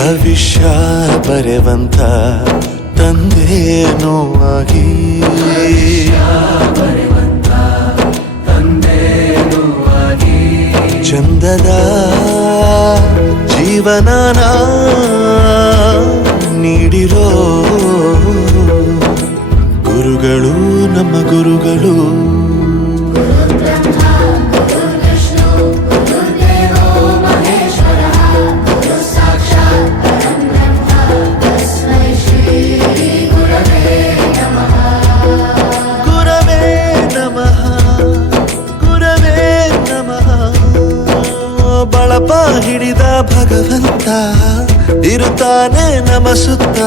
ಭವಿಷ್ಯ ಬರೆವಂತ ತಂದೇನೋ ಆಗಿ ಚಂದದ ಜೀವನನ ನೀಡಿರೋ ಗುರುಗಳು ನಮ್ಮ ಗುರುಗಳು. ಬಳಪ ಹಿಡಿದ ಭಗವಂತ ಇರುತ್ತಾನೆ ನಮ ಸುತ್ತ,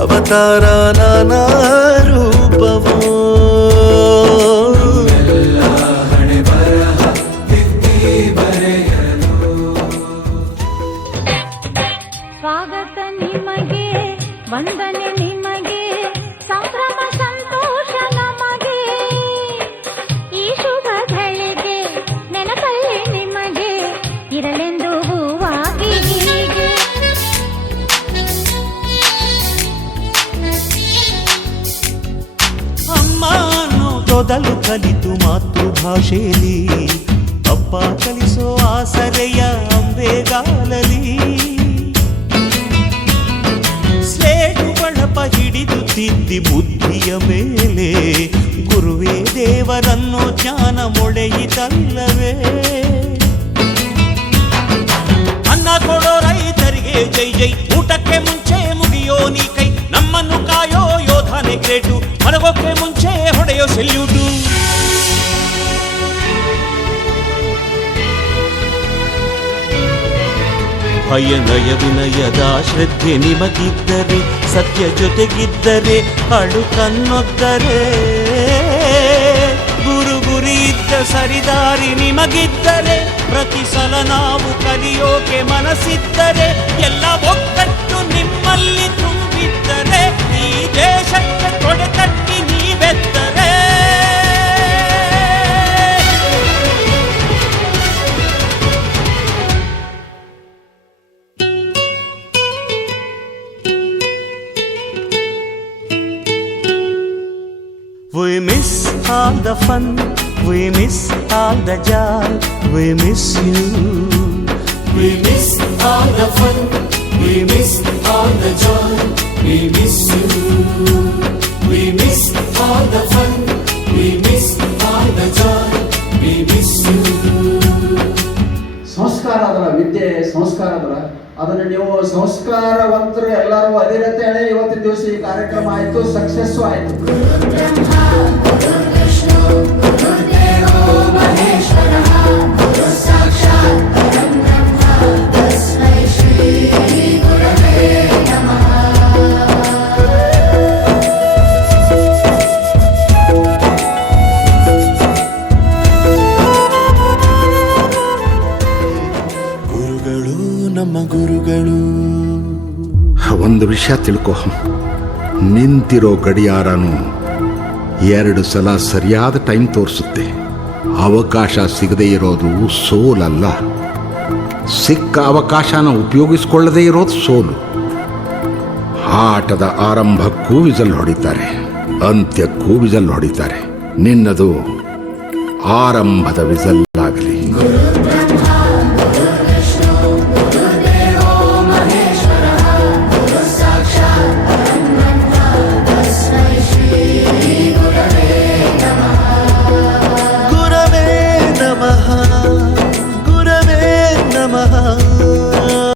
ಅವತಾರ ನಾನಾ ರೂಪವೋ. ಸ್ವಾಗತ ನಿಮಗೆ, ವಂದನೆ ನಿಮಗೆ, ಸಂಭ್ರಮ ಸಂತೋಷ ನಮಗೆ. ಈ ಶುಭ ಗಳಿಗೆ ನೆನಪಲ್ಲಿ ನಿಮಗೆ ಇರಲೆಂದು ಹೂವಾಗಿ ಹೀಗೆ. ಅಮ್ಮ ಅನ್ನೋದೊದಲು ಕಲಿತು ಮಾತೃಭಾಷೆಯಲ್ಲಿ, ಅಪ್ಪ ಕಲಿಸೋ ಆಸರೆಯ ಅಂಬೆಗಾಲಲಿ. ಸ್ಲೇಟು ಬಳಪ ಹಿಡಿದು ತಿದ್ದಿ ಬುದ್ಧಿಯ ಮೇಲೆ, ಗುರುವೇ ದೇವರನ್ನು ಜ್ಞಾನ ಮೊಳೆಯಿತಲ್ಲವೇ. ಅನ್ನ ಕೊಡೋ ರೈತರಿಗೆ ಜೈ ಜೈ, ಊಟಕ್ಕೆ ಮುಂಚೆ ಮುಗಿಯೋ ನೀ ಕೈ. ನಮ್ಮನ್ನು ಕಾಯೋ ಯೋಧನೆ ಗ್ರೇಟು, ಮಲಗೋಕೆ ಮುಂಚೆ ಹೊಡೆಯೋ ಸೆಲ್ಯೂಟು. ಭಯ ನಯ ವಿನಯದ ಶ್ರದ್ಧೆ ನಿಮಗಿದ್ದರೆ, ಸತ್ಯ ಜೊತೆಗಿದ್ದರೆ, ಅಳು ಕನ್ನೊದ್ದರೆ. ಗುರು ಗುರಿ ಇದ್ದ ಸರಿದಾರಿ ನಿಮಗಿದ್ದರೆ, ಪ್ರತಿ ಸಲ ನಾವು ಕಲಿಯೋಕೆ ಮನಸ್ಸಿದ್ದರೆ, ಎಲ್ಲ ಒಗ್ಗಟ್ಟು ನಿಮ್ಮಲ್ಲಿ ತುಂಬಿದ್ದರೆ, ಈ ದೇಶಕ್ಕೆ ತೊಡೆ ತಟ್ಟಿ ನೀವೆದ್ದರೆ. We miss all the fun, we miss all the joy, we miss you. We miss all the fun, we miss all the joy, we miss you. We miss all the fun, we miss all the joy, we miss you. ಸಂಸ್ಕಾರ ಅದರ ವಿದ್ಯೆ, ಸಂಸ್ಕಾರ ಅದರ ಅದನ್ನು ನೀವು ಸಂಸ್ಕಾರವಂತರು ಎಲ್ಲರೂ ಅದಿರತ್ತೇಳಿ ಇವತ್ತಿನ ದಿವಸ ಈ ಕಾರ್ಯಕ್ರಮ ಆಯಿತು, ಸಕ್ಸಸ್ಸು ಆಯಿತು. ಗುರುಗಳು ನಮ್ಮ ಗುರುಗಳು. ಒಂದು ವಿಷಯ ತಿಳ್ಕೊ, ನಿಂತಿರೋ ಗಡಿಯಾರನು 2 ಸಲ ಸರಿಯಾದ ಟೈಮ್ ತೋರಿಸುತ್ತೆ. ಅವಕಾಶ ಸಿಗದೇ ಇರೋದು ಸೋಲಲ್ಲ, ಸಿಕ್ಕ ಅವಕಾಶನ ಉಪಯೋಗಿಸ್ಕೊಳ್ಳದೇ ಇರೋದು ಸೋಲು. ಆಟದ ಆರಂಭಕ್ಕೂ ವಿಸಲ್ ಹೊಡಿತಾರೆ, ಅಂತ್ಯಕ್ಕೂ ವಿಸಲ್ ಹೊಡಿತಾರೆ. ನಿನ್ನದು ಆರಂಭದ ವಿಸಲ್ ಆಗಲಿ.